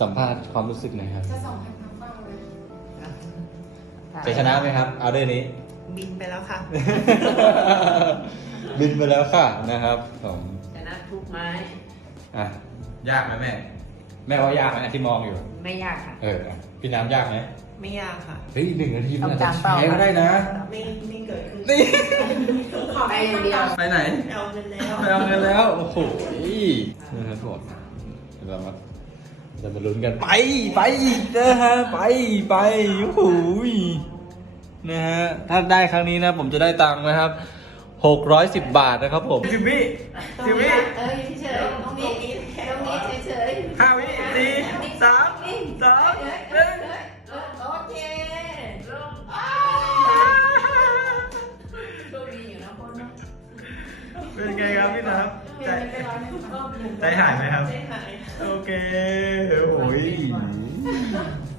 สัมภาษณ์ความรู้สึกหน่อยครับ จะส่งให้ทางเป้าเลยจะชนะไหมครับ เอาเรื่องนี้ บินไปแล้วค่ะ บินไปแล้วค่ะนะครับผมชนะทุกไม้ อะยากไหมแม่ แม่ว่ายากไหมที่มองอยู่ ไม่ยากค่ะ เออพี่น้ำยากไหมไม่ยากค่ะ เฮ้ยหนึ่งนาทีมันอาจต้จะองตามเป้าใช้ก็ได้นะ ไม่ไม่เกิดขึ้นนี่ ขอไปให้อย่างเดียวไปไหน เอาเงินแล้ว ไปเอาเงินแล้ว โอ้โหนะครับผมเรามา จะมาลุ้นกันไปไปอีกนะฮะไปไปโอ้โหนะฮะถ้าได้ครั้งนี้นะ ผมจะได้ตังค์นะครับ610 บาทนะครับผมสิบวิสิบวิเอ้ยเฉยๆตรงนี้ตรงนี้เฉยๆห้าวิสี่สามสองหนึ่งโอเคโชคดีอยู่นะคนนะเป็นไงครับพี่น้ำเปลี่ยนไปร้อยหนึ่งรอบหนึ่งใจหายไหมครับไม่หายโอเค โอ้ย